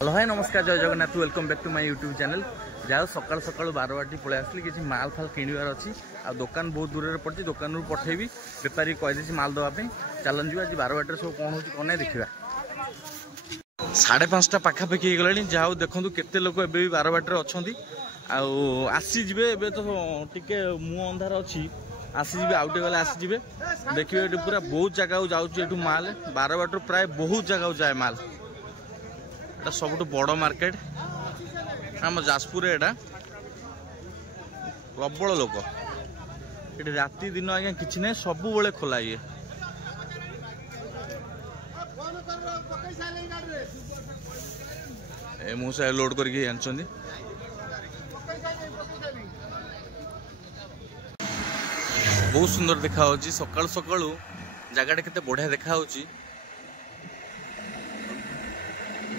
Hello hi नमस्कार जय Jagannath welcome back to my YouTube channel. जाओ सकाल सकाल 12 बाटी पलि आसली किसी माल फाल किणवार अच्छी आ दुकान बहुत दूर में पड़ी दुकान पठेबी बेपारी कहीदे माल देवाई चलन जी आज 12 बाटर सब कौन हो देखा 5:30 पाखापाखि हो गला जाओ देखूँ केते लोग एबे भी 12 बाटर अच्छा आसीजे ए तो टे मुँह अंधार अच्छी आसीजे आउटे गले आसीजे देखिए ये पूरा बहुत जगह जाऊँ माल 12 बाटर प्राय बहुत जगह जाए माल सब बड़ मार्केट आम जाजपुर एटा प्रबल लोक ये राति दिन आज्ञा किसी ना सब बेले खोला ये मुझे लोड करके आनी बहुत सुंदर देखा सकाल सकालू जगह केते बढ़िया देखा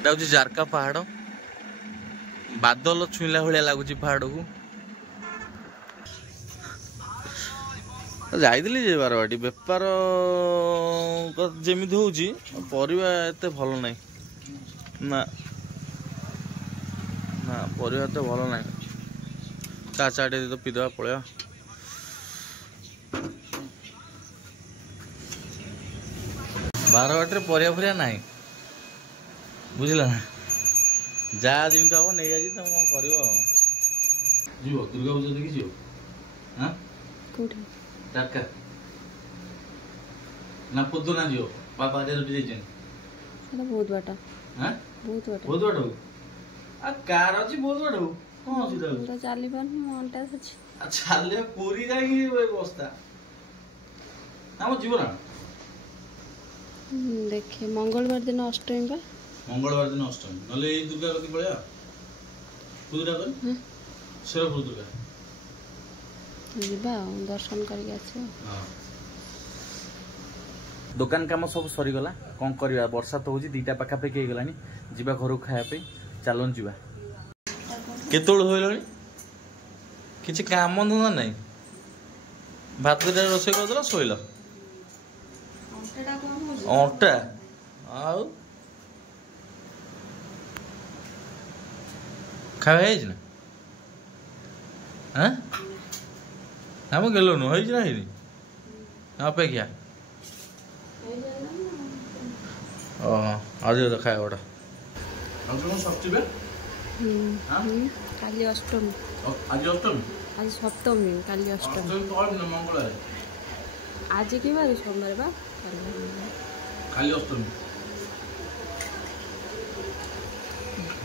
जारका पहाड़ बादल छुईला भाया लगुच पहाड़ को जाइली जे बारवाटी बेपार जमी होवा एत भल ना ना ना परिवा एत भल ना चा चाटे तो पीदे पलैया बारवाटी परिया फरिया ना बुझल ना जहाँ जमी हम नहीं आज तुम कर दुर्गा पूजा देखी हाँ टाका ना पुदु ना जीव बापा रुटी बहुत बाट हाँ बहुत बाट बहुत बाट आ कार अच्छी बहुत बाट कौन असुविधा चली पार अंटा चल पूरी जाए बस्ता ना जीव ना देखे मंगलवार दिन अष्टमी का मंगलवार दिन अष्टमी ना दुर्गा कति पड़े पूजा कर शेरपुर दुर्गा जीवा दर्शन करके दुकान काम सब सरीगला कौन करवा वर्षा तो होची दीटा पाखापाखि हो गलानी जीवा घर खाया चलन जीवा केतोल होइलानी किछि काम धंदा नहीं भात दिटा रोसे करदेला सोइल अंटा आउ खावा ना हाँ हम गलुनु ना अपेक्षा आज खाया गोटा काली अष्टमी आज अष्टमी आज सप्तमी काली अष्टमी मंगलवार आज कि बार सोमवार बा खाली अष्टमी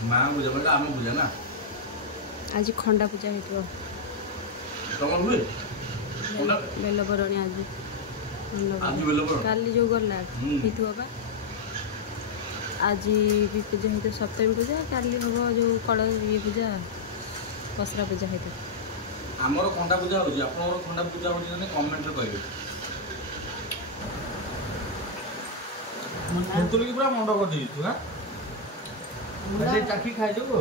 माँ पूजा बोले आम पूजा ना आज खंडा पूजा हो बेलबरणी आज काली जो गला बा आज भी पूजा होते सप्तमी पूजा काली हम जो कड़ ये पूजा पसरा पूजा होते आमर खंडा पूजा हो खंडा पूजा हो कमेंट कहे पूरा मंड कर दी चाखी खाई देव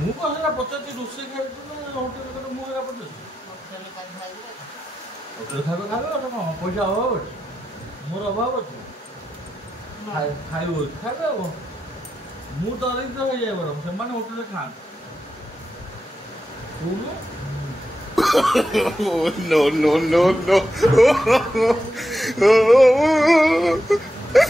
ମୁଁ କଣ ସେଟା ପଚାରୁଛି ରୋଷେଇ ଖାଇବୁ ହୋଟେଲ ମୁଁ ଏକା ପଚାରୁଛି ହୋଟେଲ ଖାଇବା କଣ ପଇସା ଅଭାବ ଅଛି ମୋର ଅଭାବ ଅଛି ଖାଇବ ଖାଇବେ ହବ ମୁଁ ଦରିଦ୍ର ହେଇଯାଏ ବରଂ ସେମାନେ ହୋଟେଲରେ ଖାଆନ୍ତି। No.